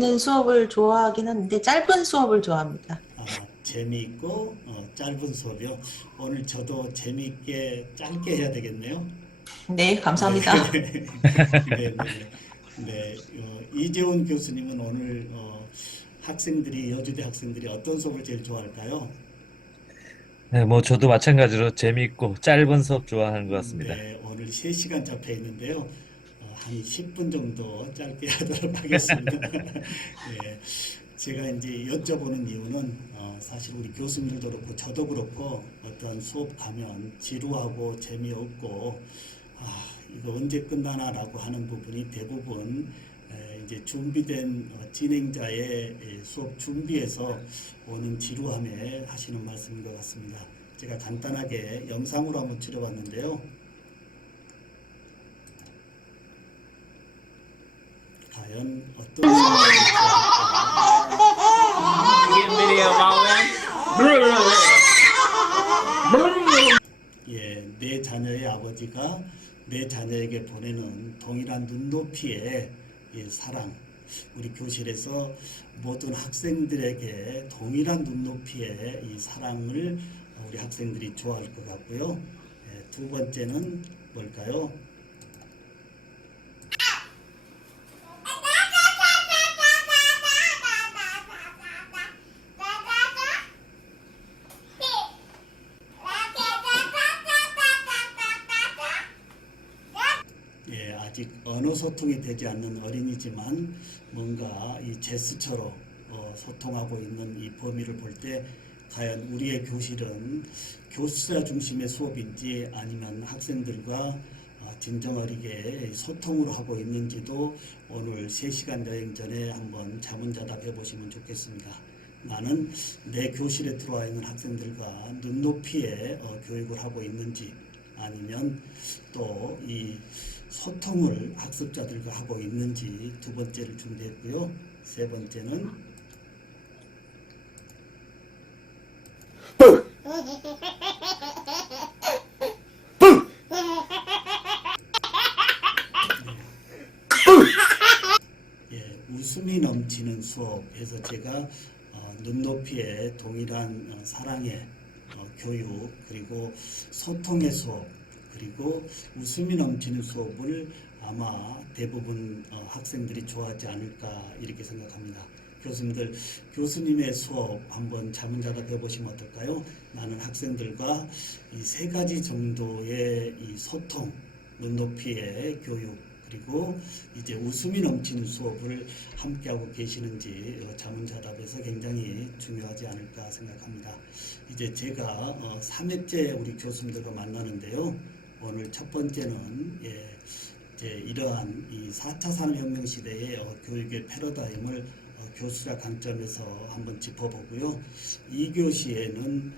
재미있는 수업을 좋아하긴 하는데 짧은 수업을 좋아합니다. 재미있고 짧은 수업이요. 오늘 저도 재미있게 짧게 해야 되겠네요. 네, 네, 감사합니다. 네, 네, 네. 네, 이재훈 교수님은 오늘 학생들이 여주대 학생들이 어떤 수업을 제일 좋아할까요? 네, 뭐 저도 마찬가지로 재미있고 짧은 수업 좋아하는 것 같습니다. 네, 오늘 3시간 잡혀 있는데요. 한 10분 정도 짧게 하도록 하겠습니다. 예, 제가 이제 여쭤보는 이유는 사실 우리 교수님들도 그렇고 저도 그렇고 어떤 수업 가면 지루하고 재미없고 이거 언제 끝나나라고 하는 부분이 대부분 이제 준비된 진행자의 수업 준비에서 오는 지루함에 하시는 말씀인 것 같습니다. 제가 간단하게 영상으로 한번 추려봤는데요. 과연 어떤 내 자녀의 아버지가 내 자녀에게 보내는 동일한 눈높이의 사랑. 우리 교실에서 모든 학생들에게 동일한 눈높이의 이 사랑을 우리 학생들이 좋아할 것 같고요. 두 번째는 뭘까요? 아직 언어 소통이 되지 않는 어린이지만 뭔가 이 제스처로 소통하고 있는 이 범위를 볼 때 과연 우리의 교실은 교수자 중심의 수업인지 아니면 학생들과 진정 어리게 소통을 하고 있는지도 오늘 3시간 여행 전에 한번 자문자답해 보시면 좋겠습니다. 나는 내 교실에 들어와 있는 학생들과 눈높이의 교육을 하고 있는지 아니면 또 이 소통을 학습자들과 하고 있는지 두 번째를 준비했고요. 세 번째는 웃음이 넘치는 수업에서 제가 눈높이의 동일한 사랑의 교육 그리고 소통의 수업 그리고 웃음이 넘치는 수업을 아마 대부분 학생들이 좋아하지 않을까 이렇게 생각합니다. 교수님들 교수님의 수업 한번 자문자답해 보시면 어떨까요? 나는 학생들과 이 3가지 정도의 이 소통, 눈높이의 교육 그리고 이제 웃음이 넘치는 수업을 함께하고 계시는지 자문자답에서 굉장히 중요하지 않을까 생각합니다. 이제 제가 3회째 우리 교수님들과 만나는데요. 오늘 첫 번째는 이제 이러한 이 4차 산업혁명 시대의 교육의 패러다임을 교수자 관점에서 한번 짚어보고요. 2교시에는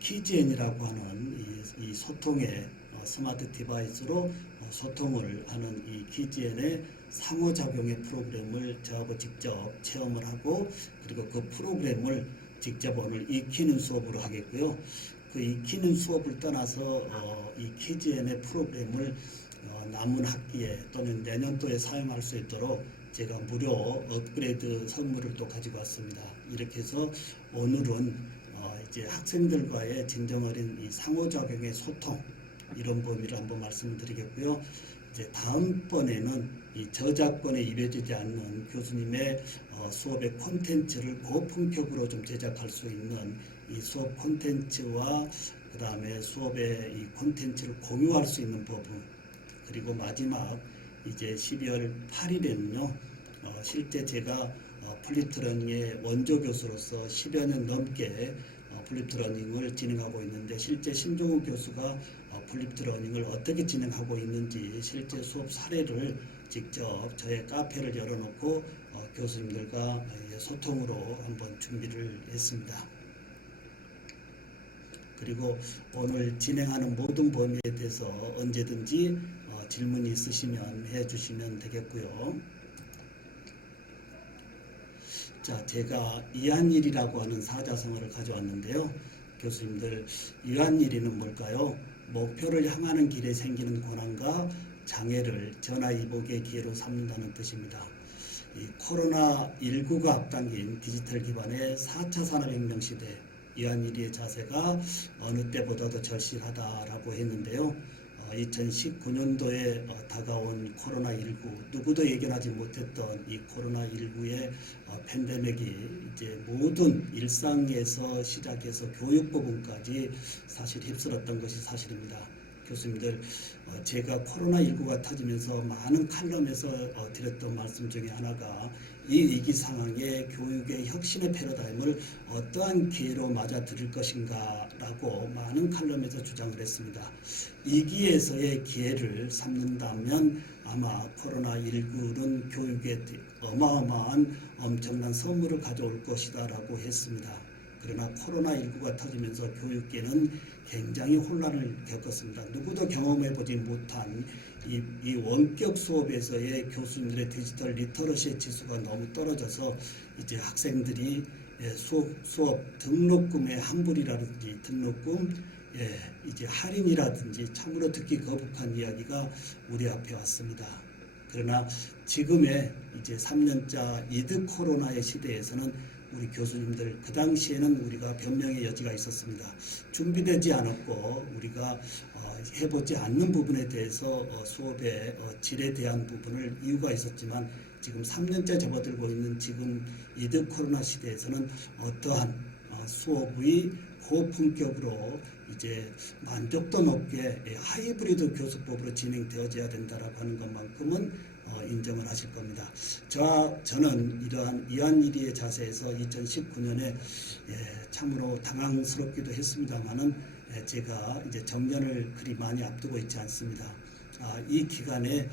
키즈엔이라고 하는 이 소통의 스마트 디바이스로 소통을 하는 이 키즈엔의 상호작용의 프로그램을 저하고 직접 체험을 하고 그리고 그 프로그램을 직접 오늘 익히는 수업으로 하겠고요. 그 익히는 수업을 떠나서 이 키즈엔의 프로그램을 남은 학기에 또는 내년도에 사용할 수 있도록 제가 무료 업그레이드 선물을 또 가지고 왔습니다. 이렇게 해서 오늘은 이제 학생들과의 진정어린 이 상호작용의 소통 이런 범위를 한번 말씀드리겠고요. 이제 다음번에는 이 저작권에 입혀지지 않는 교수님의 수업의 콘텐츠를 고품격으로 좀 제작할 수 있는 이 수업 콘텐츠와 그 다음에 수업의 이 콘텐츠를 공유할 수 있는 부분 그리고 마지막 이제 12월 8일에는요 실제 제가 플립트러닝의 원조 교수로서 10여 년 넘게 플립트러닝을 진행하고 있는데 실제 신종우 교수가 플립트러닝을 어떻게 진행하고 있는지 실제 수업 사례를 직접 저의 카페를 열어놓고 교수님들과 소통으로 한번 준비를 했습니다. 그리고 오늘 진행하는 모든 범위에 대해서 언제든지 질문이 있으시면 해주시면 되겠고요. 자, 제가 이한일이라고 하는 사자성어를 가져왔는데요. 교수님들, 이한일이는 뭘까요? 목표를 향하는 길에 생기는 고난과 장애를 전화위복의 기회로 삼는다는 뜻입니다. 이 코로나19가 앞당긴 디지털 기반의 4차 산업혁명 시대 이한일이의 자세가 어느 때보다도 절실하다라고 했는데요. 2019년도에 다가온 코로나19, 누구도 예견하지 못했던 이 코로나19의 팬데믹이 이제 모든 일상에서 시작해서 교육 부분까지 사실 휩쓸었던 것이 사실입니다. 교수님들, 제가 코로나19가 터지면서 많은 칼럼에서 드렸던 말씀 중에 하나가 이 위기 상황에 교육의 혁신의 패러다임을 어떠한 기회로 맞아들일 것인가 라고 많은 칼럼에서 주장을 했습니다. 위기에서의 기회를 삼는다면 아마 코로나19는 교육에 어마어마한 엄청난 선물을 가져올 것이다 라고 했습니다. 그러나 코로나19가 터지면서 교육계는 굉장히 혼란을 겪었습니다. 누구도 경험해보지 못한 이 원격 수업에서의 교수님들의 디지털 리터러시 지수가 너무 떨어져서 이제 학생들이 수업 등록금의 환불이라든지 등록금 이제 할인이라든지 참으로 듣기 거북한 이야기가 우리 앞에 왔습니다. 그러나 지금의 이제 3년차 이드 코로나의 시대에서는 우리 교수님들 그 당시에는 우리가 변명의 여지가 있었습니다. 준비되지 않았고 우리가 해보지 않는 부분에 대해서 수업의 질에 대한 부분을 이유가 있었지만 지금 3년째 접어들고 있는 지금 이드 코로나 시대에서는 어떠한 수업의 고품격으로 이제 만족도 높게 하이브리드 교수법으로 진행되어져야 된다라고 하는 것만큼은 인정을 하실 겁니다. 저는 이러한 이한일이의 자세에서 2019년에 참으로 당황스럽기도 했습니다만은 제가 이제 정년을 그리 많이 앞두고 있지 않습니다. 이 기간에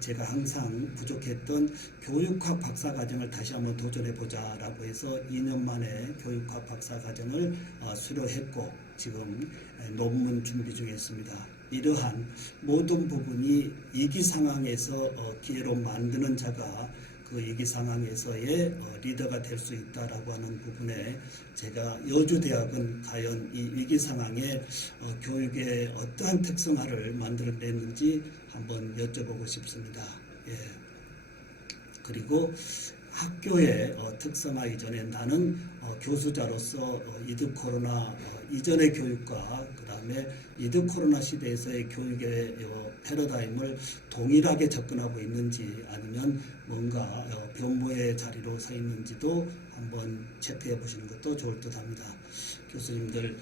제가 항상 부족했던 교육학 박사과정을 다시 한번 도전해보자라고 해서 2년 만에 교육학 박사과정을 수료했고 지금 논문 준비 중에 있습니다. 이러한 모든 부분이 위기 상황에서 기회로 만드는 자가 그 위기 상황에서의 리더가 될 수 있다라고 하는 부분에 제가 여주대학은 과연 이 위기 상황에 교육의 어떠한 특성화를 만들어냈는지 한번 여쭤보고 싶습니다. 그리고 학교의 특성화 이전에 나는 교수자로서 이드 코로나 이전의 교육과 그 다음에 이드 코로나 시대에서의 교육의 패러다임을 동일하게 접근하고 있는지 아니면 뭔가 변모의 자리로 서 있는지도 한번 체크해 보시는 것도 좋을 듯 합니다. 교수님들,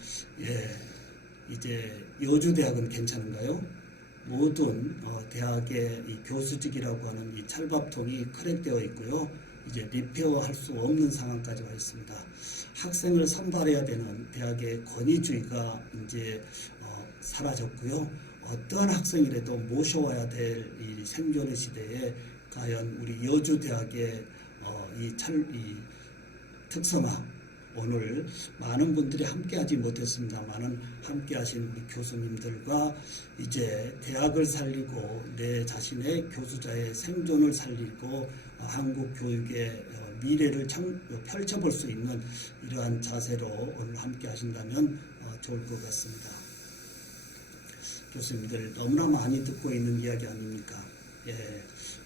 이제 여주대학은 괜찮은가요? 모든 대학의 이 교수직이라고 하는 이 찰밥통이 크랙되어 있고요. 이제 리페어할 수 없는 상황까지 와 있습니다. 학생을 선발해야 되는 대학의 권위주의가 이제 사라졌고요. 어떠한 학생이라도 모셔와야 될 이 생존의 시대에 과연 우리 여주대학의 이 특성화 오늘 많은 분들이 함께하지 못했습니다만은 함께하신 우리 교수님들과 이제 대학을 살리고 내 자신의 교수자의 생존을 살리고 한국 교육의 미래를 펼쳐볼 수 있는 이러한 자세로 오늘 함께하신다면 좋을 것 같습니다. 교수님들 너무나 많이 듣고 있는 이야기 아닙니까?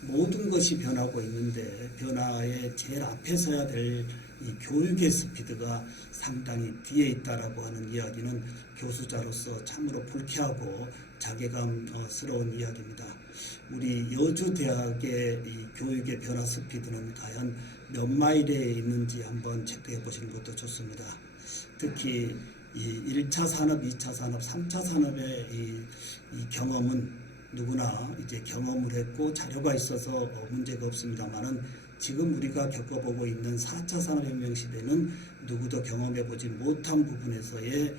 모든 것이 변하고 있는데 변화의 제일 앞에 서야 될 이 교육의 스피드가 상당히 뒤에 있다라고 하는 이야기는 교수자로서 참으로 불쾌하고 자괴감스러운 이야기입니다. 우리 여주대학의 이 교육의 변화 스피드는 과연 몇 마일에 있는지 한번 체크해 보시는 것도 좋습니다. 특히 이 1차 산업, 2차 산업, 3차 산업의 이 경험은 누구나 이제 경험을 했고 자료가 있어서 문제가 없습니다만은 지금 우리가 겪어보고 있는 4차 산업혁명 시대는 누구도 경험해보지 못한 부분에서의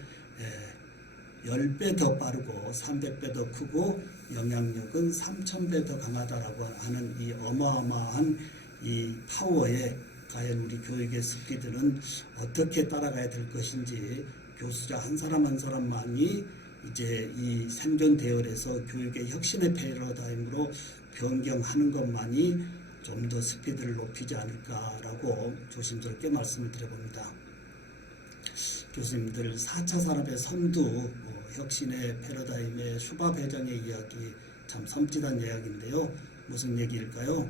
10배 더 빠르고 300배 더 크고 영향력은 3000배 더 강하다라고 하는 이 어마어마한 이 파워에 과연 우리 교육의 스피드는 어떻게 따라가야 될 것인지 교수자 한 사람 한 사람만이 이제 이 생존 대열에서 교육의 혁신의 패러다임으로 변경하는 것만이 좀 더 스피드를 높이지 않을까라고 조심스럽게 말씀을 드려봅니다. 교수님들 4차 산업의 선두 혁신의 패러다임의 슈밥 회장의 이야기 참 섬찟한 이야기인데요. 무슨 얘기일까요?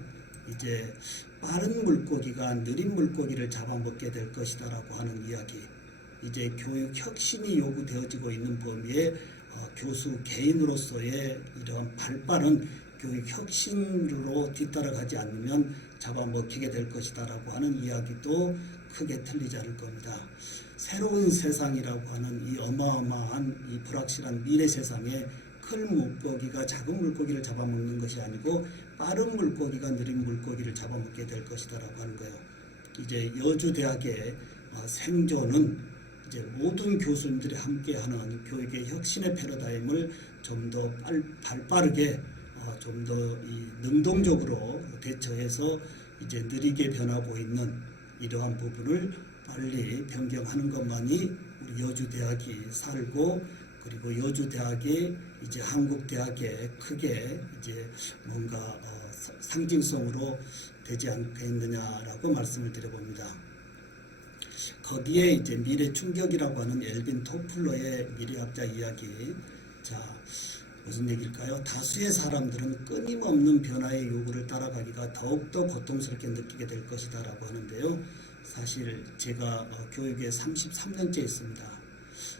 이제 빠른 물고기가 느린 물고기를 잡아먹게 될 것이다라고 하는 이야기. 이제 교육 혁신이 요구되어지고 있는 범위에 교수 개인으로서의 이러한 발빠른 교육 혁신으로 뒤따라가지 않으면 잡아먹히게 될 것이다라고 하는 이야기도 크게 틀리지 않을 겁니다. 새로운 세상이라고 하는 이 어마어마한 이 불확실한 미래 세상에 큰 물고기가 작은 물고기를 잡아먹는 것이 아니고 빠른 물고기가 느린 물고기를 잡아먹게 될 것이다라고 하는 거예요. 이제 여주대학의 생존은 이제 모든 교수님들이 함께하는 교육의 혁신의 패러다임을 좀 더 발빠르게 좀 더 능동적으로 대처해서 이제 느리게 변하고 있는 이러한 부분을 빨리 변경하는 것만이 우리 여주대학이 살고 그리고 여주대학이 이제 한국대학에 크게 이제 뭔가 상징성으로 되지 않겠느냐라고 말씀을 드려봅니다. 거기에 이제 미래 충격이라고 하는 엘빈 토플러의 미래학자 이야기. 자, 무슨 얘기일까요? 다수의 사람들은 끊임없는 변화의 요구를 따라가기가 더욱더 고통스럽게 느끼게 될 것이다 라고 하는데요. 사실 제가 교육에 33년째 있습니다.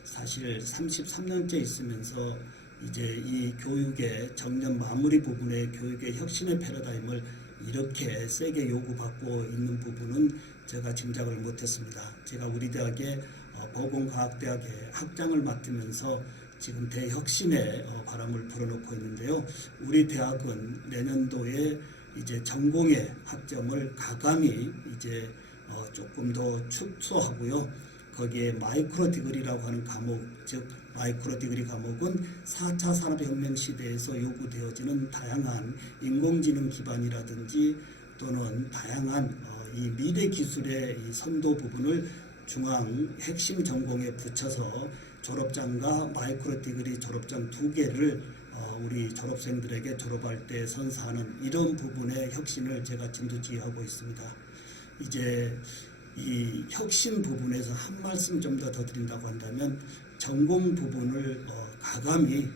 사실 33년째 있으면서 이제 이 교육의 정년 마무리 부분의 교육의 혁신의 패러다임을 이렇게 세게 요구받고 있는 부분은 제가 짐작을 못했습니다. 제가 우리 대학의 보건과학대학의 학장을 맡으면서 지금 대혁신의 바람을 불어넣고 있는데요. 우리 대학은 내년도에 이제 전공의 학점을 가감히 이제 조금 더 축소하고요. 거기에 마이크로 디그리라고 하는 과목, 즉 마이크로 디그리 과목은 4차 산업혁명 시대에서 요구되어지는 다양한 인공지능 기반이라든지 또는 다양한 이 미래 기술의 이 선도 부분을 중앙 핵심 전공에 붙여서 졸업장과 마이크로 디그리 졸업장 2개를 우리 졸업생들에게 졸업할 때 선사하는 이런 부분의 혁신을 제가 진두지휘하고 있습니다. 이제 이 혁신 부분에서 한 말씀 좀 더 드린다고 한다면 전공 부분을 가감히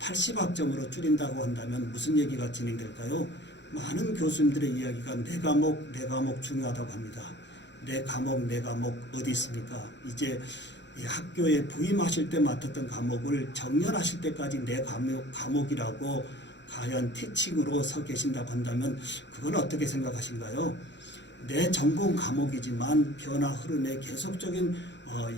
80학점으로 줄인다고 한다면 무슨 얘기가 진행될까요? 많은 교수님들의 이야기가 내 과목 중요하다고 합니다. 내 과목 어디 있습니까? 이제 이 학교에 부임하실 때 맡았던 과목을 정년하실 때까지 내 과목이라고 과연 티칭으로 서 계신다고 한다면 그건 어떻게 생각하신가요? 내 전공 과목이지만 변화 흐름에 계속적인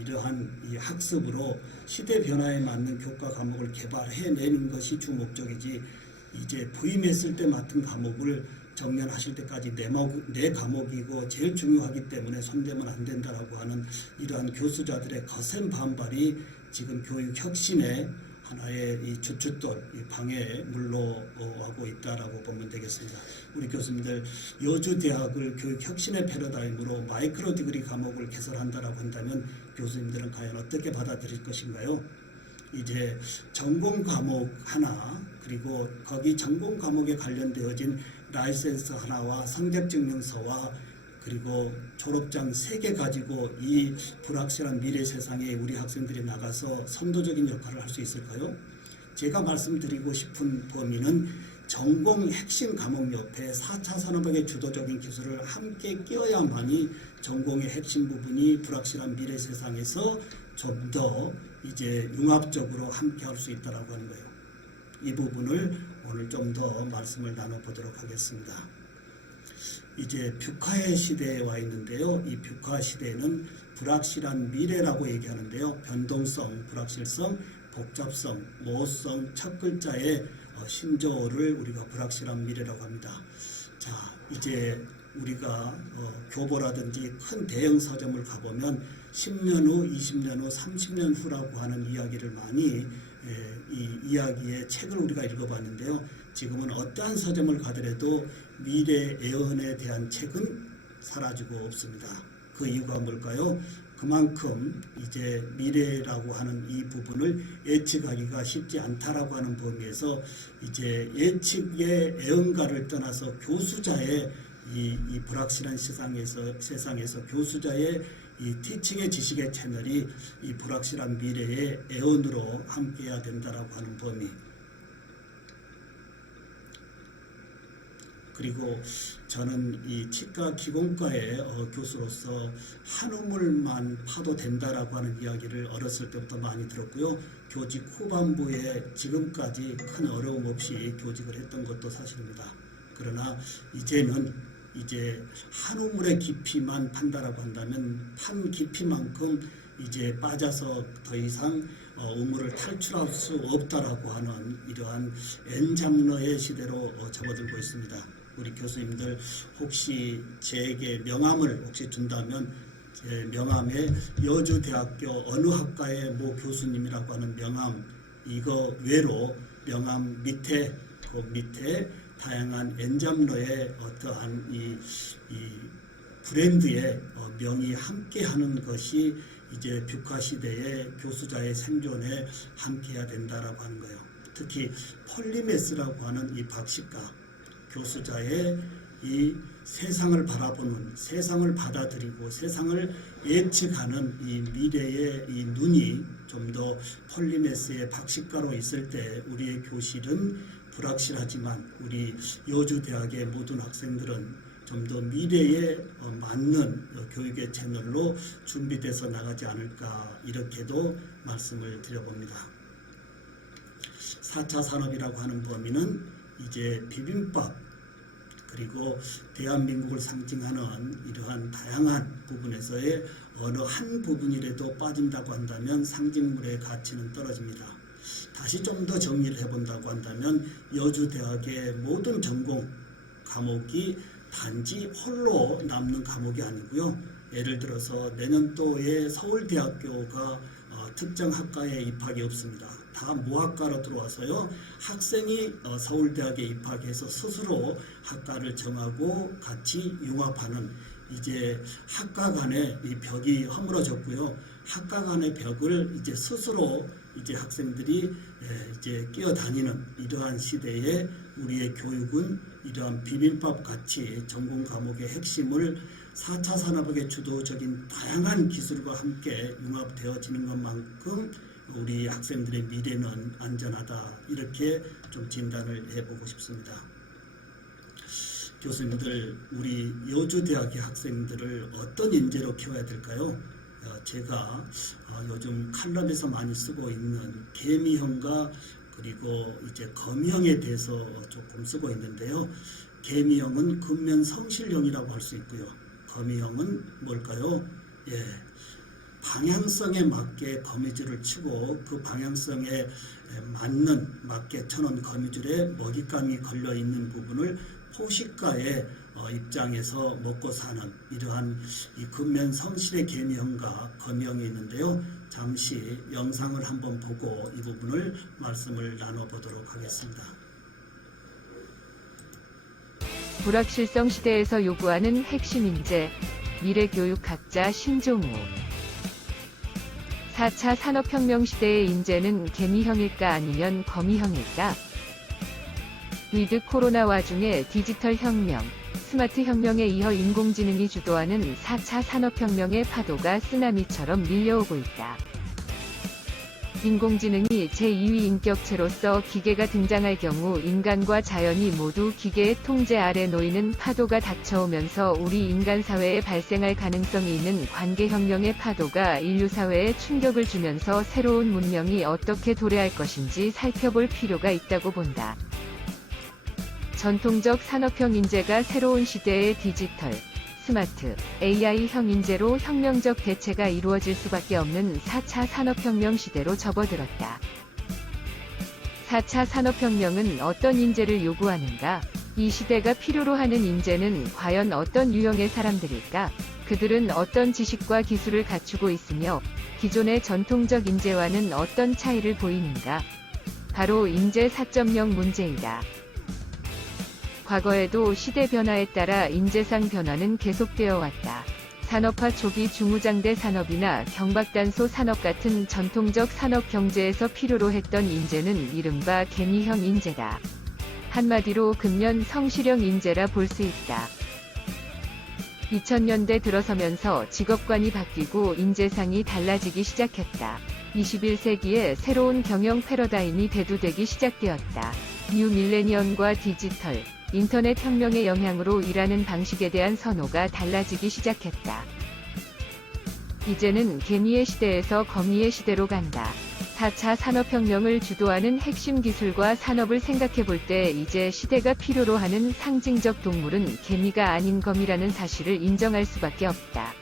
이러한 이 학습으로 시대 변화에 맞는 교과 과목을 개발해내는 것이 주 목적이지 이제 부임했을 때 맡은 과목을 정년하실 때까지 내 과목이고 제일 중요하기 때문에 손대면 안 된다라고 하는 이러한 교수자들의 거센 반발이 지금 교육 혁신의 하나의 이 주춧돌, 이 방해에 물러하고 있다라고 보면 되겠습니다. 우리 교수님들 여주대학을 교육 혁신의 패러다임으로 마이크로 디그리 과목을 개설한다라고 한다면 교수님들은 과연 어떻게 받아들일 것인가요? 이제 전공 과목 하나 그리고 거기 전공 과목에 관련되어진 라이센스 하나와 성적증명서와 그리고 졸업장 3개 가지고 이 불확실한 미래 세상에 우리 학생들이 나가서 선도적인 역할을 할 수 있을까요? 제가 말씀드리고 싶은 범위는 전공 핵심 과목 옆에 4차 산업학의 주도적인 기술을 함께 끼워야만이 전공의 핵심 부분이 불확실한 미래 세상에서 좀 더 이제 융합적으로 함께 할 수 있다라고 하는 거예요. 이 부분을 오늘 좀 더 말씀을 나눠보도록 하겠습니다. 이제 뷰카의 시대에 와 있는데요. 이 뷰카 시대는 불확실한 미래라고 얘기하는데요. 변동성, 불확실성, 복잡성, 모호성, 첫 글자의 신조어를 우리가 불확실한 미래라고 합니다. 자, 이제 우리가 교보라든지 큰 대형 서점을 가보면 10년 후, 20년 후, 30년 후라고 하는 이야기를 많이 이 이야기의 책을 우리가 읽어봤는데요. 지금은 어떠한 서점을 가더라도 미래 예언에 대한 책은 사라지고 없습니다. 그 이유가 뭘까요? 그만큼 이제 미래라고 하는 이 부분을 예측하기가 쉽지 않다라고 하는 범위에서 이제 예측의 애언가를 떠나서 교수자의 이 불확실한 세상에서 교수자의 이 티칭의 지식의 채널이 이 불확실한 미래의 애언으로 함께해야 된다라고 하는 범위. 그리고 저는 이 치과 기공과의 교수로서 한우물만 파도 된다라고 하는 이야기를 어렸을 때부터 많이 들었고요. 교직 후반부에 지금까지 큰 어려움 없이 교직을 했던 것도 사실입니다. 그러나 이제는 한우물의 깊이만 판다라고 한다면 판 깊이만큼 이제 빠져서 더 이상 우물을 탈출할 수 없다라고 하는 이러한 N장르의 시대로 접어들고 있습니다. 우리 교수님들 혹시 제게 명함을 혹시 준다면 제 명함에 여주대학교 어느 학과의 모 교수님이라고 하는 명함, 이거 외로 명함 밑에 그 밑에 다양한 N장르의 어떠한 이 브랜드의 명이 함께하는 것이 이제 뷰카 시대의 교수자의 생존에 함께해야 된다라고 하는 거예요. 특히 폴리메스라고 하는 이 박식가 교수자의 이 세상을 바라보는, 세상을 받아들이고 세상을 예측하는 이 미래의 이 눈이 좀 더 폴리메스의 박식가로 있을 때 우리의 교실은 불확실하지만 우리 여주대학의 모든 학생들은 좀 더 미래에 맞는 교육의 채널로 준비돼서 나가지 않을까 이렇게도 말씀을 드려봅니다. 4차 산업이라고 하는 범위는 이제 비빔밥 그리고 대한민국을 상징하는 이러한 다양한 부분에서의 어느 한 부분이라도 빠진다고 한다면 상징물의 가치는 떨어집니다. 다시 좀 더 정리를 해본다고 한다면 여주대학의 모든 전공 과목이 단지 홀로 남는 과목이 아니고요. 예를 들어서 내년도에 서울대학교가 특정 학과에 입학이 없습니다. 다 모학과로 들어와서요. 학생이 서울대학에 입학해서 스스로 학과를 정하고 같이 융합하는 이제 학과 간의 이 벽이 허물어졌고요. 학과 간의 벽을 이제 스스로 이제 학생들이 이제 끼어다니는 이러한 시대에 우리의 교육은 이러한 비빔밥 같이 전공 과목의 핵심을 4차 산업의 주도적인 다양한 기술과 함께 융합되어지는 것만큼 우리 학생들의 미래는 안전하다 이렇게 좀 진단을 해보고 싶습니다. 교수님들 우리 여주대학의 학생들을 어떤 인재로 키워야 될까요? 제가 요즘 칼럼에서 많이 쓰고 있는 개미형과 그리고 이제 거미형에 대해서 조금 쓰고 있는데요. 개미형은 근면 성실형이라고 할 수 있고요. 거미형은 뭘까요? 방향성에 맞게 거미줄을 치고 그 방향성에 맞게 쳐놓은 거미줄에 먹잇감이 걸려 있는 부분을 포식가의 입장에서 먹고 사는 이러한 이 근면 성실의 개미형과 거미형이 있는데요. 잠시 영상을 한번 보고 이 부분을 말씀을 나눠보도록 하겠습니다. 불확실성 시대에서 요구하는 핵심 인재, 미래교육학자 신종우. 4차 산업혁명 시대의 인재는 개미형일까 아니면 거미형일까? 위드 코로나 와중에 디지털 혁명, 스마트 혁명에 이어 인공지능이 주도하는 4차 산업혁명의 파도가 쓰나미처럼 밀려오고 있다. 인공지능이 제2위 인격체로서 기계가 등장할 경우 인간과 자연이 모두 기계의 통제 아래 놓이는 파도가 닥쳐오면서 우리 인간 사회에 발생할 가능성이 있는 관계혁명의 파도가 인류 사회에 충격을 주면서 새로운 문명이 어떻게 도래할 것인지 살펴볼 필요가 있다고 본다. 전통적 산업형 인재가 새로운 시대의 디지털, 스마트, AI형 인재로 혁명적 대체가 이루어질 수밖에 없는 4차 산업혁명 시대로 접어들었다. 4차 산업혁명은 어떤 인재를 요구하는가? 이 시대가 필요로 하는 인재는 과연 어떤 유형의 사람들일까? 그들은 어떤 지식과 기술을 갖추고 있으며 기존의 전통적 인재와는 어떤 차이를 보이는가? 바로 인재 4.0 문제이다. 과거에도 시대 변화에 따라 인재상 변화는 계속되어 왔다. 산업화 초기 중무장대 산업이나 경박단소 산업 같은 전통적 산업 경제에서 필요로 했던 인재는 이른바 개미형 인재다. 한마디로 근면 성실형 인재라 볼 수 있다. 2000년대 들어서면서 직업관이 바뀌고 인재상이 달라지기 시작했다. 21세기에 새로운 경영 패러다임이 대두되기 시작되었다. 뉴 밀레니엄과 디지털, 인터넷 혁명의 영향으로 일하는 방식에 대한 선호가 달라지기 시작했다. 이제는 개미의 시대에서 거미의 시대로 간다. 4차 산업혁명을 주도하는 핵심 기술과 산업을 생각해볼 때 이제 시대가 필요로 하는 상징적 동물은 개미가 아닌 거미라는 사실을 인정할 수밖에 없다.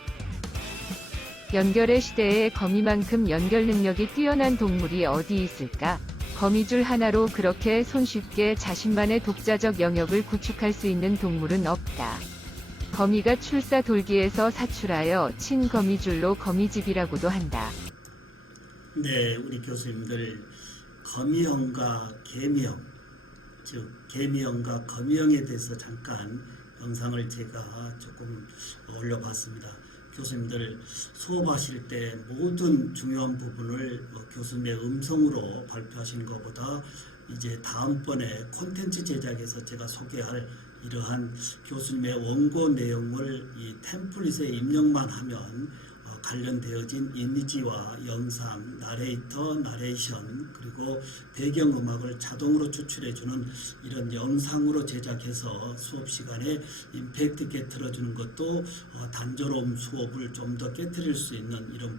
연결의 시대에 거미만큼 연결 능력이 뛰어난 동물이 어디 있을까? 거미줄 하나로 그렇게 손쉽게 자신만의 독자적 영역을 구축할 수 있는 동물은 없다. 거미가 출사 돌기에서 사출하여 친 거미줄로 거미집이라고도 한다. 네, 우리 교수님들 거미형과 개미형, 즉 개미형과 거미형에 대해서 잠깐 영상을 제가 조금 올려봤습니다. 교수님들 수업하실 때 모든 중요한 부분을 교수님의 음성으로 발표하시는 것보다 이제 다음번에 콘텐츠 제작에서 제가 소개할 이러한 교수님의 원고 내용을 이 템플릿에 입력만 하면 관련되어진 이미지와 영상, 나레이터, 나레이션, 그리고 배경음악을 자동으로 추출해주는 이런 영상으로 제작해서 수업 시간에 임팩트 있게 들어주는 것도 단조로움 수업을 좀 더 깨트릴 수 있는 이런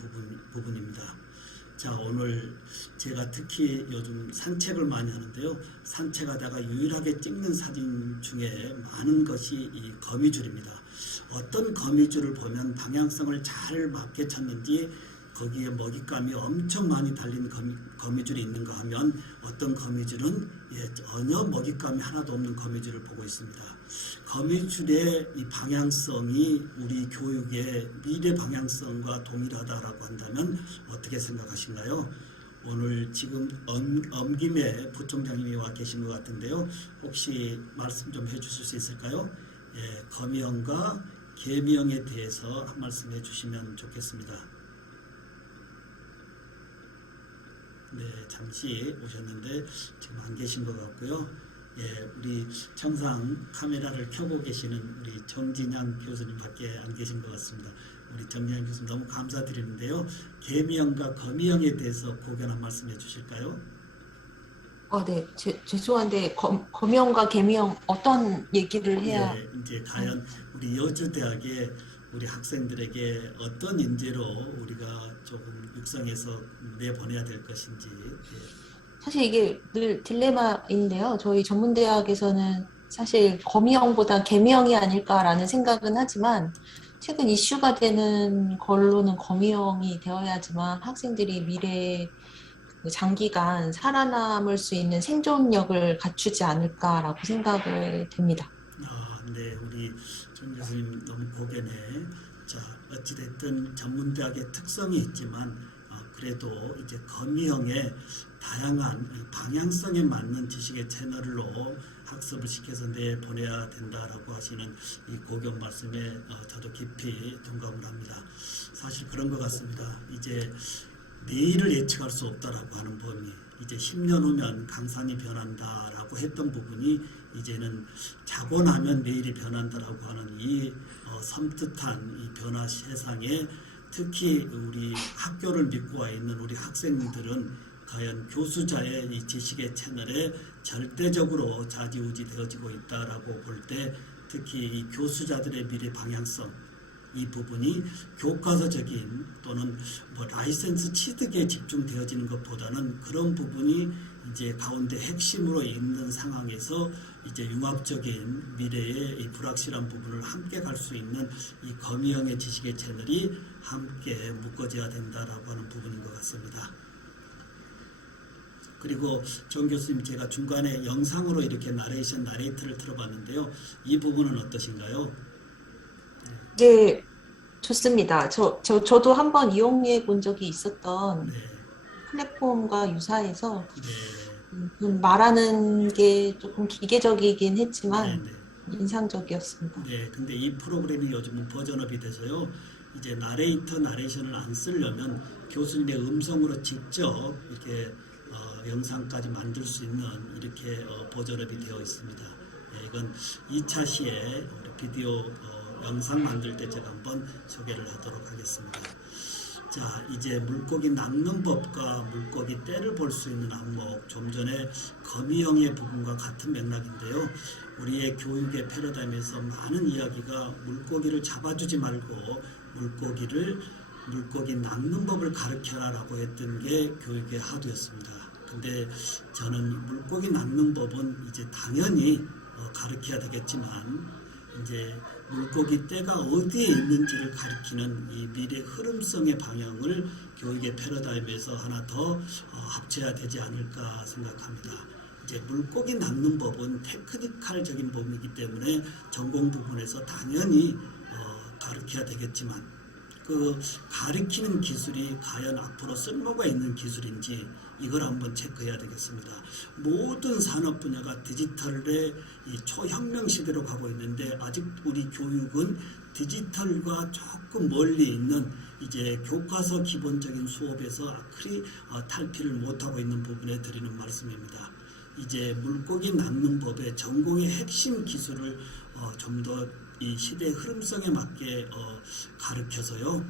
부분입니다. 자, 오늘 제가 특히 요즘 산책을 많이 하는데요. 산책하다가 유일하게 찍는 사진 중에 많은 것이 이 거미줄입니다. 어떤 거미줄을 보면 방향성을 잘 맞게 찾는지 거기에 먹잇감이 엄청 많이 달린 거미줄이 있는가 하면 어떤 거미줄은 전혀 먹잇감이 하나도 없는 거미줄을 보고 있습니다. 거미줄의 이 방향성이 우리 교육의 미래 방향성과 동일하다라고 한다면 어떻게 생각하신가요? 오늘 지금 엄김에 부총장님이 와 계신 것 같은데요. 혹시 말씀 좀 해주실 수 있을까요? 예, 거미형과 개미형에 대해서 한 말씀 해주시면 좋겠습니다. 네, 잠시 오셨는데 지금 안 계신 것 같고요. 예, 우리 청상 카메라를 켜고 계시는 우리 정진양 교수님밖에 안 계신 것 같습니다. 우리 정진양 교수님 너무 감사드리는데요. 개미형과 거미형에 대해서 고견 한 말씀 해주실까요? 네. 죄송한데 거미형과 개미형 어떤 얘기를 해야? 네, 이제 과연 우리 여주대학의 우리 학생들에게 어떤 인재로 우리가 조금 육성해서 내보내야 될 것인지. 사실 이게 늘 딜레마인데요. 저희 전문대학에서는 사실 거미형보다 개미형이 아닐까라는 생각은 하지만 최근 이슈가 되는 걸로는 거미형이 되어야지만 학생들이 미래에 장기간 살아남을 수 있는 생존력을 갖추지 않을까라고 생각을 됩니다. 네, 우리 정 교수님 너무 고견해. 자, 어찌됐든 전문대학의 특성이 있지만 그래도 이제 거미형의 다양한 방향성에 맞는 지식의 채널로 학습을 시켜서 내보내야 된다라고 하시는 이 고견 말씀에 저도 깊이 동감을 합니다. 사실 그런 것 같습니다. 이제 내일을 예측할 수 없다라고 하는 범위, 이제 10년 후면 강산이 변한다라고 했던 부분이 이제는 자고 나면 내일이 변한다라고 하는 이 섬뜩한 이 변화 세상에 특히 우리 학교를 믿고 와 있는 우리 학생들은 과연 교수자의 이 지식의 채널에 절대적으로 좌지우지 되어지고 있다라고 볼 때 특히 이 교수자들의 미래 방향성 이 부분이 교과서적인 또는 라이센스 취득에 집중되어지는 것보다는 그런 부분이 이제 가운데 핵심으로 있는 상황에서 이제 융합적인 미래의 이 불확실한 부분을 함께 갈 수 있는 이 거미형의 지식의 채널이 함께 묶어져야 된다라고 하는 부분인 것 같습니다. 그리고 정 교수님 제가 중간에 영상으로 이렇게 나레이트를 들어봤는데요. 이 부분은 어떠신가요? 네, 좋습니다. 저도 한번 이용해 본 적이 있었던 플랫폼과 유사해서 말하는 게 조금 기계적이긴 했지만 인상적이었습니다. 네, 근데 이 프로그램이 요즘은 버전업이 돼서요. 이제 나레이션을 안 쓰려면 교수님의 음성으로 직접 이렇게 영상까지 만들 수 있는 이렇게 버전업이 되어 있습니다. 네, 이건 2차 시에 우리 비디오 영상 만들 때 제가 한번 소개를 하도록 하겠습니다. 자, 이제 물고기 낚는 법과 물고기 떼를 볼 수 있는 항목, 좀 전에 거미형의 부분과 같은 맥락인데요. 우리의 교육의 패러다임에서 많은 이야기가 물고기를 잡아주지 말고 물고기 낚는 법을 가르쳐라라고 했던 게 교육의 하도였습니다. 근데 저는 물고기 낚는 법은 이제 당연히 가르쳐야 되겠지만 이제 물고기 떼가 어디에 있는지를 가리키는 이 미래 흐름성의 방향을 교육의 패러다임에서 하나 더 합쳐야 되지 않을까 생각합니다. 이제 물고기 낚는 법은 테크니컬적인 법이기 때문에 전공 부분에서 당연히 가르쳐야 되겠지만 그 가르치는 기술이 과연 앞으로 쓸모가 있는 기술인지 이걸 한번 체크해야 되겠습니다. 모든 산업 분야가 디지털의 이 초혁명 시대로 가고 있는데 아직 우리 교육은 디지털과 조금 멀리 있는 이제 교과서 기본적인 수업에서 그리 탈피를 못하고 있는 부분에 드리는 말씀입니다. 이제 물고기 낚는 법의 전공의 핵심 기술을 좀 더 이 시대의 흐름성에 맞게 가르쳐서요.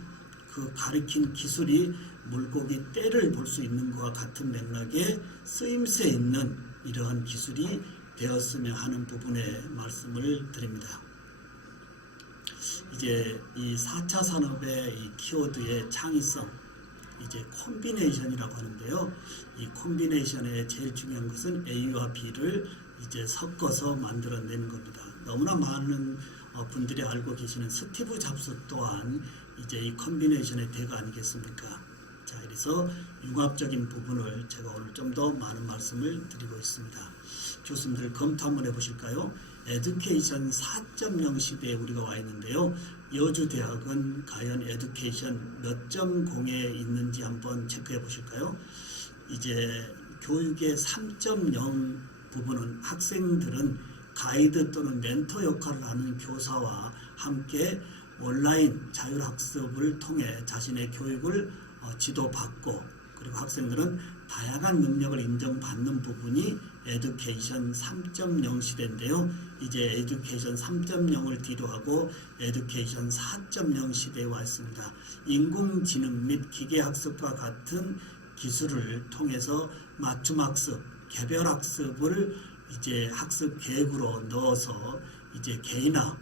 그 가르친 기술이 물고기 떼를 볼 수 있는 것과 같은 맥락에 쓰임새 있는 이러한 기술이 되었으면 하는 부분에 말씀을 드립니다. 이제 이 4차 산업의 이 키워드의 창의성, 이제 콤비네이션이라고 하는데요. 이 콤비네이션의 제일 중요한 것은 A와 B를 이제 섞어서 만들어내는 겁니다. 너무나 많은 분들이 알고 계시는 스티브 잡스 또한 이제 이 콤비네이션의 대가 아니겠습니까? 자, 그래서 융합적인 부분을 제가 오늘 좀 더 많은 말씀을 드리고 있습니다. 교수님들 검토 한번 해보실까요? 에듀케이션 4.0 시대에 우리가 와 있는데요. 여주대학은 과연 에듀케이션 몇 점 공에 있는지 한번 체크해 보실까요? 이제 교육의 3.0 부분은 학생들은 가이드 또는 멘토 역할을 하는 교사와 함께 온라인 자율학습을 통해 자신의 교육을 지도받고 그리고 학생들은 다양한 능력을 인정받는 부분이 에듀케이션 3.0 시대인데요. 이제 에듀케이션 3.0을 뒤로하고 에듀케이션 4.0 시대에 와 있습니다. 인공지능 및 기계학습과 같은 기술을 통해서 맞춤학습, 개별학습을 이제 학습 계획으로 넣어서 이제 개인화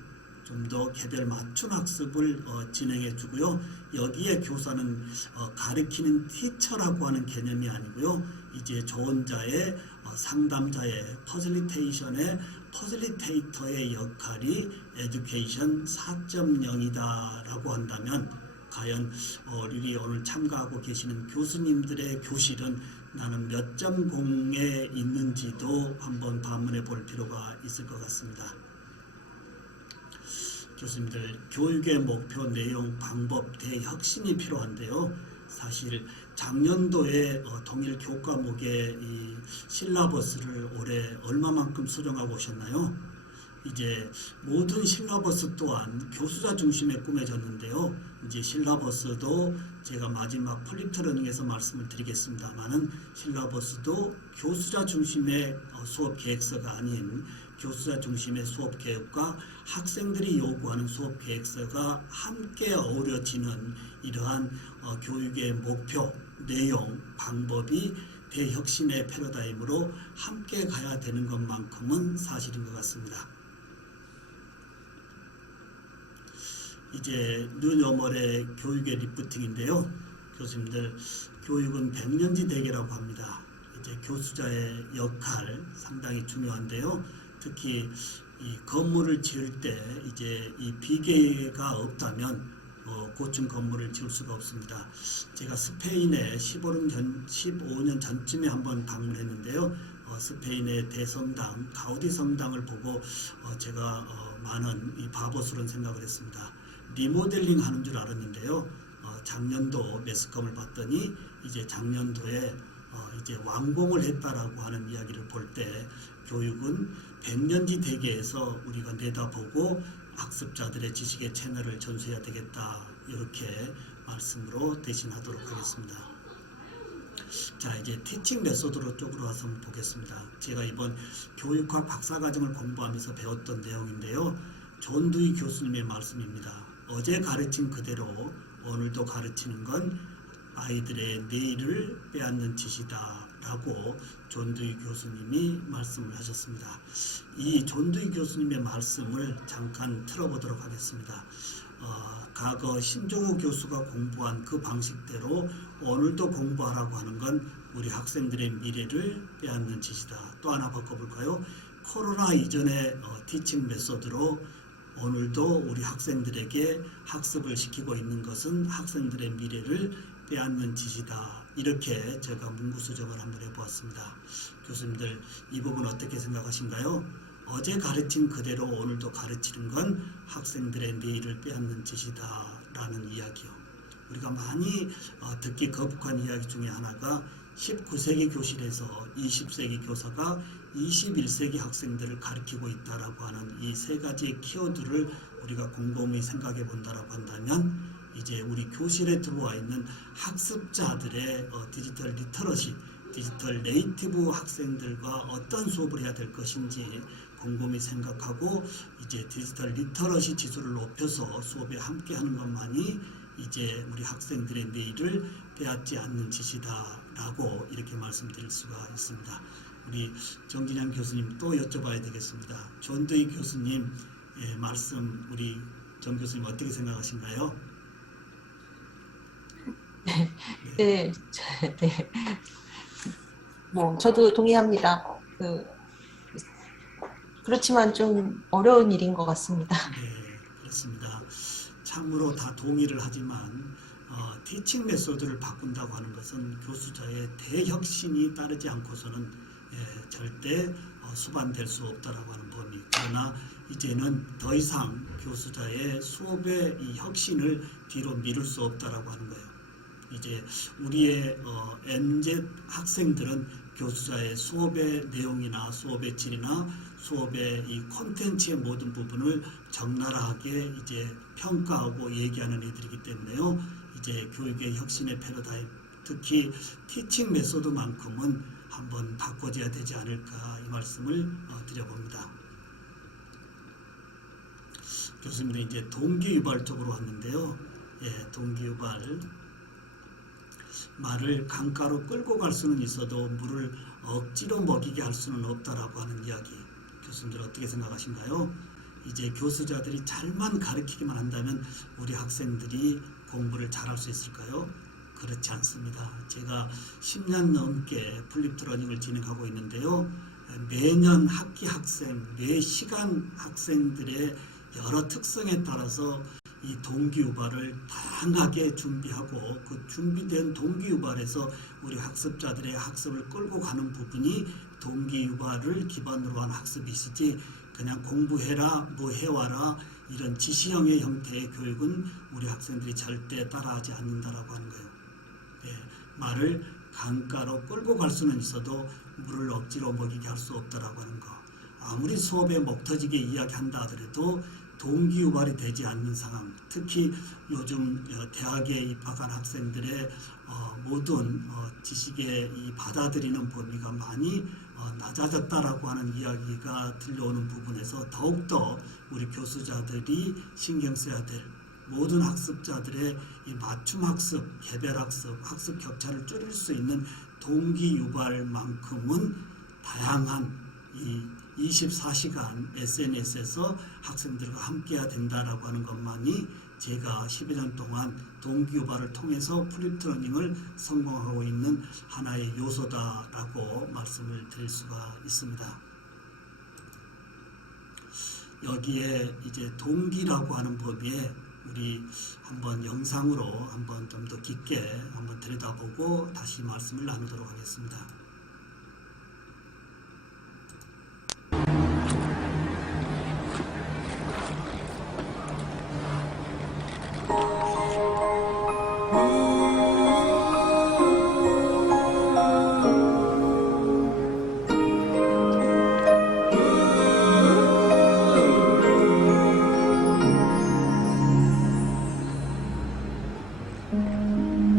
좀 더 개별 맞춤 학습을 진행해 주고요. 여기에 교사는 가르치는 티처라고 하는 개념이 아니고요. 이제 조언자의 상담자의 퍼실리테이터의 역할이 에듀케이션 4.0이다라고 한다면 과연 우리 오늘 참가하고 계시는 교수님들의 교실은 나는 몇 점 공에 있는지도 한번 반문해 볼 필요가 있을 것 같습니다. 교수님들, 교육의 목표, 내용, 방법, 대혁신이 필요한데요. 사실 작년도에 동일 교과목의 이 실라버스를 올해 얼마만큼 수정하고 오셨나요? 이제 모든 실라버스 또한 교수자 중심에 꾸며졌는데요. 이제 실라버스도 제가 마지막 플립트 러닝에서 말씀을 드리겠습니다만은 실라버스도 교수자 중심의 수업 계획서가 아닌 교수자 중심의 수업 계획과 학생들이 요구하는 수업 계획서가 함께 어우러지는 이러한 교육의 목표, 내용, 방법이 대혁신의 패러다임으로 함께 가야 되는 것만큼은 사실인 것 같습니다. 이제 뉴노멀의 교육의 리프팅인데요. 교수님들, 교육은 백년지 대계라고 합니다. 이제 교수자의 역할 상당히 중요한데요. 특히 이 건물을 지을 때 이제 이 비계가 없다면 고층 건물을 지을 수가 없습니다. 제가 스페인에 15년 전쯤에 한번 방문했는데요. 스페인의 대성당, 가우디 성당을 보고 제가 많은 이 바보스러운 생각을 했습니다. 리모델링 하는 줄 알았는데요. 작년도 매스컴을 봤더니 이제 작년도에 이제 완공을 했다라고 하는 이야기를 볼 때 교육은 백년지 대계에서 우리가 내다보고 학습자들의 지식의 채널을 전수해야 되겠다. 이렇게 말씀으로 대신하도록 하겠습니다. 자, 이제 티칭 메소드 쪽으로 와서 한번 보겠습니다. 제가 이번 교육학 박사과정을 공부하면서 배웠던 내용인데요. 존 두이 교수님의 말씀입니다. 어제 가르친 그대로 오늘도 가르치는 건 아이들의 내일을 빼앗는 짓이다 라고 존두이 교수님이 말씀을 하셨습니다. 이 존두이 교수님의 말씀을 잠깐 틀어보도록 하겠습니다. 과거 신종우 교수가 공부한 그 방식대로 오늘도 공부하라고 하는 건 우리 학생들의 미래를 빼앗는 짓이다. 또 하나 바꿔볼까요? 코로나 이전의 티칭 메소드로 오늘도 우리 학생들에게 학습을 시키고 있는 것은 학생들의 미래를 빼앗는 짓이다. 이렇게 제가 문구수정을 한번 해보았습니다. 교수님들 이 부분 어떻게 생각하신가요? 어제 가르친 그대로 오늘도 가르치는 건 학생들의 내일을 빼앗는 짓이다 라는 이야기요. 우리가 많이 듣기 거북한 이야기 중에 하나가 19세기 교실에서 20세기 교사가 21세기 학생들을 가르치고 있다라고 하는 이 세 가지의 키워드를 우리가 곰곰이 생각해 본다라고 한다면 이제 우리 교실에 들어와 있는 학습자들의 디지털 리터러시, 디지털 네이티브 학생들과 어떤 수업을 해야 될 것인지 곰곰이 생각하고 이제 디지털 리터러시 지수를 높여서 수업에 함께하는 것만이 이제 우리 학생들의 내일을 빼앗지 않는 짓이다라고 이렇게 말씀드릴 수가 있습니다. 우리 정진양 교수님 또 여쭤봐야 되겠습니다. 존두이 교수님 말씀 우리 정 교수님 어떻게 생각하신가요? 네, 네. 뭐 저도 동의합니다. 그렇지만 좀 어려운 일인 것 같습니다. 네, 그렇습니다. 참으로 다 동의를 하지만 티칭 메소드를 바꾼다고 하는 것은 교수자의 대혁신이 따르지 않고서는 절대 수반될 수 없다라고 하는 범위. 그러나 이제는 더 이상 교수자의 수업의 이 혁신을 뒤로 미룰 수 없다라고 하는 거예요. 이제 우리의 MZ 학생들은 교수자의 수업의 내용이나 수업의 질이나 수업의 이 콘텐츠의 모든 부분을 적나라하게 이제 평가하고 얘기하는 애들이기 때문에요. 이제 교육의 혁신의 패러다임, 특히 티칭 메소드만큼은 한번 바꿔줘야 되지 않을까 이 말씀을 드려봅니다. 교수님들 이제 동기유발 쪽으로 왔는데요. 동기유발. 말을 강가로 끌고 갈 수는 있어도 물을 억지로 먹이게 할 수는 없다라고 하는 이야기. 교수님들 어떻게 생각하신가요? 이제 교수자들이 잘만 가르치기만 한다면 우리 학생들이 공부를 잘할 수 있을까요? 그렇지 않습니다. 제가 10년 넘게 플립드 러닝을 진행하고 있는데요. 매년 학기 학생, 매 시간 학생들의 여러 특성에 따라서 이 동기유발을 다양하게 준비하고 그 준비된 동기유발에서 우리 학습자들의 학습을 끌고 가는 부분이 동기유발을 기반으로 한 학습이시지 그냥 공부해라 뭐 해와라 이런 지시형의 형태의 교육은 우리 학생들이 절대 따라하지 않는다라고 하는 거예요. 말을 강가로 끌고 갈 수는 있어도 물을 억지로 먹이게 할 수 없다라고 하는 거. 아무리 수업에 목 터지게 이야기한다 하더라도 동기유발이 되지 않는 상황, 특히 요즘 대학에 입학한 학생들의 모든 지식의 이 받아들이는 범위가 많이 낮아졌다라고 하는 이야기가 들려오는 부분에서 더욱더 우리 교수자들이 신경 써야 될 모든 학습자들의 이 맞춤 학습, 개별 학습, 학습 격차를 줄일 수 있는 동기유발만큼은 다양한 이 24시간 SNS에서 학생들과 함께해야 된다라고 하는 것만이 제가 10여 년 동안 동기유발을 통해서 플립드 러닝을 성공하고 있는 하나의 요소다라고 말씀을 드릴 수가 있습니다. 여기에 이제 동기라고 하는 범위에 우리 한번 영상으로 한번 좀 더 깊게 한번 들여다보고 다시 말씀을 나누도록 하겠습니다.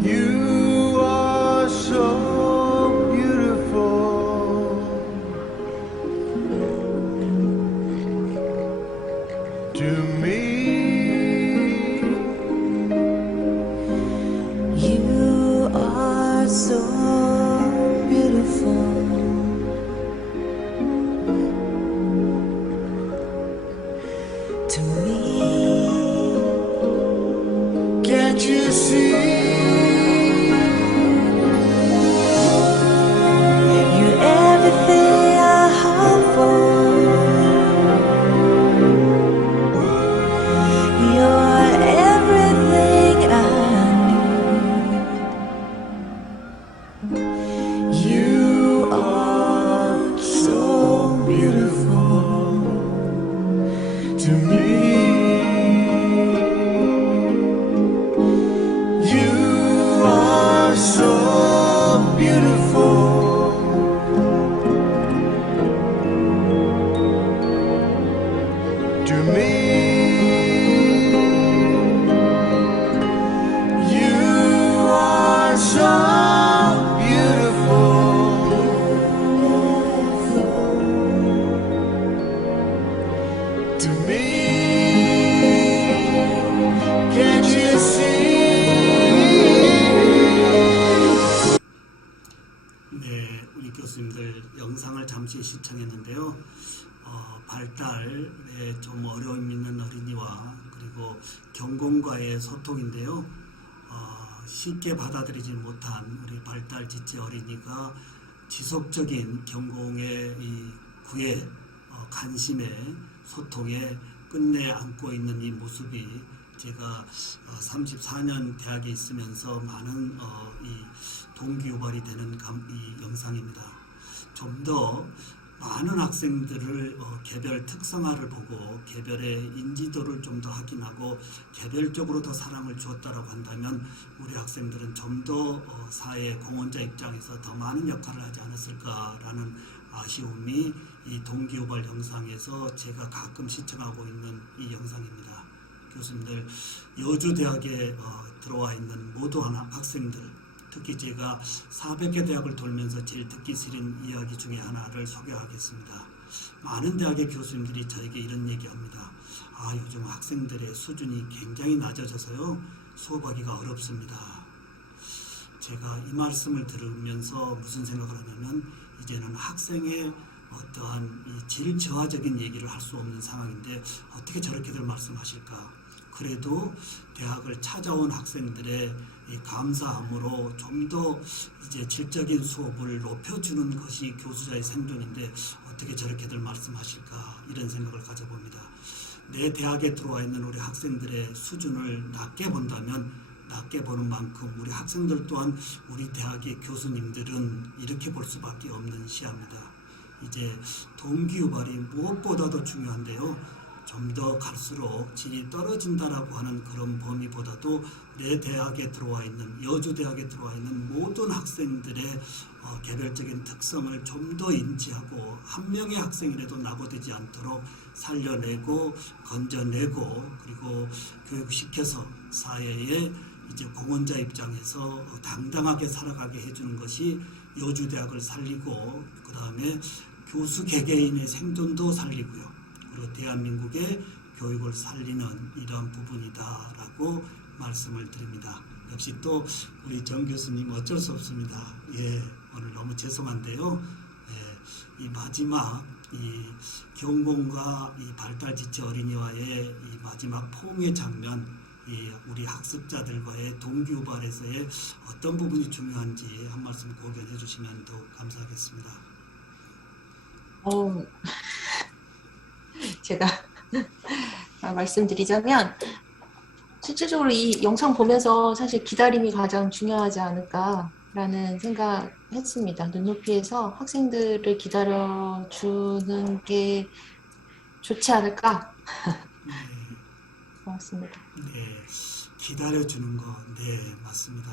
You are so beautiful. see? You're everything I hope for. You're everything I need. You are so beautiful to me. You are so beautiful to me. You are so beautiful to me. Can't you see? 네, 우리 교수님들 영상을 잠시 시청했는데요. 발달에 좀 어려움 있는 어린이와 그리고 경공과의 소통인데요. 쉽게 받아들이지 못한 우리 발달 지체 어린이가 지속적인 경공의 이 구애, 관심에, 소통에 끝내 안고 있는 이 모습이 제가 34년 대학에 있으면서 많은 이 동기유발이 되는 이 영상입니다. 좀 더 많은 학생들을 개별 특성화를 보고 개별의 인지도를 좀 더 확인하고 개별적으로 더 사랑을 주었다라고 한다면 우리 학생들은 좀 더 사회 공헌자 입장에서 더 많은 역할을 하지 않았을까라는 아쉬움이 이 동기유발 영상에서 제가 가끔 시청하고 있는 이 영상입니다. 교수님들, 여주대학에 들어와 있는 모두 학생들, 특히 제가 400개 대학을 돌면서 제일 듣기 싫은 이야기 중에 하나를 소개하겠습니다. 많은 대학의 교수님들이 저에게 이런 얘기합니다. 요즘 학생들의 수준이 굉장히 낮아져서요, 수업하기가 어렵습니다. 제가 이 말씀을 들으면서 무슨 생각을 하냐면, 이제는 학생의 어떠한 이 질저하적인 얘기를 할 수 없는 상황인데 어떻게 저렇게들 말씀하실까? 그래도 대학을 찾아온 학생들의 이 감사함으로 좀 더 이제 질적인 수업을 높여주는 것이 교수자의 생존인데 어떻게 저렇게들 말씀하실까? 이런 생각을 가져봅니다. 내 대학에 들어와 있는 우리 학생들의 수준을 낮게 본다면 낮게 보는 만큼 우리 학생들 또한 우리 대학의 교수님들은 이렇게 볼 수밖에 없는 시야입니다. 이제 동기유발이 무엇보다도 중요한데요. 좀 더 갈수록 질이 떨어진다라고 하는 그런 범위보다도 내 대학에 들어와 있는, 여주대학에 들어와 있는 모든 학생들의 개별적인 특성을 좀 더 인지하고 한 명의 학생이라도 낙오되지 않도록 살려내고 건져내고 그리고 교육시켜서 사회에 이제 공헌자 입장에서 당당하게 살아가게 해주는 것이 여주대학을 살리고 그 다음에 교수 개개인의 생존도 살리고요. 그리고 대한민국의 교육을 살리는 이러한 부분이다라고 말씀을 드립니다. 역시 또 우리 정 교수님 어쩔 수 없습니다. 오늘 너무 죄송한데요. 이 마지막 이 경공과 이 발달지체 어린이와의 이 마지막 포옹의 장면, 이 우리 학습자들과의 동기유발에서의 어떤 부분이 중요한지 한 말씀 고견해 주시면 더욱 감사하겠습니다. 제가 말씀드리자면 실질적으로 이 영상 보면서 사실 기다림이 가장 중요하지 않을까라는 생각했습니다. 눈높이에서 학생들을 기다려주는 게 좋지 않을까? 고맙습니다. 네, 기다려주는 거, 네, 맞습니다.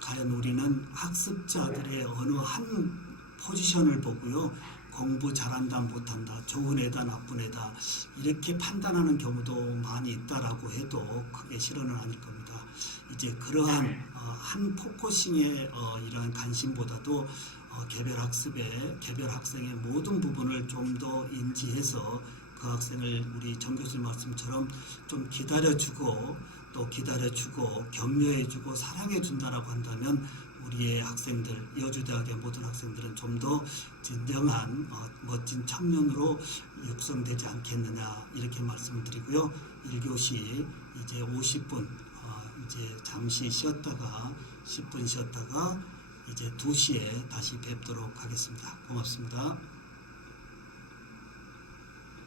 과연 우리는 학습자들의 어느 한 포지션을 보고요, 공부 잘한다 못한다, 좋은 애다 나쁜 애다 이렇게 판단하는 경우도 많이 있다라고 해도 크게 실언은 아닐 겁니다. 이제 그러한 한 포커싱의 이러한 관심보다도 개별 학습에 개별 학생의 모든 부분을 좀 더 인지해서 그 학생을 우리 정 교수님 말씀처럼 좀 기다려주고 또 기다려주고 격려해주고 사랑해준다라고 한다면 우리의 학생들, 여주대학의 모든 학생들은 좀 더 진정한 멋진 청년으로 육성되지 않겠느냐 이렇게 말씀을 드리고요. 1교시 이제 50분 이제 잠시 쉬었다가 10분 쉬었다가 이제 2시에 다시 뵙도록 하겠습니다. 고맙습니다.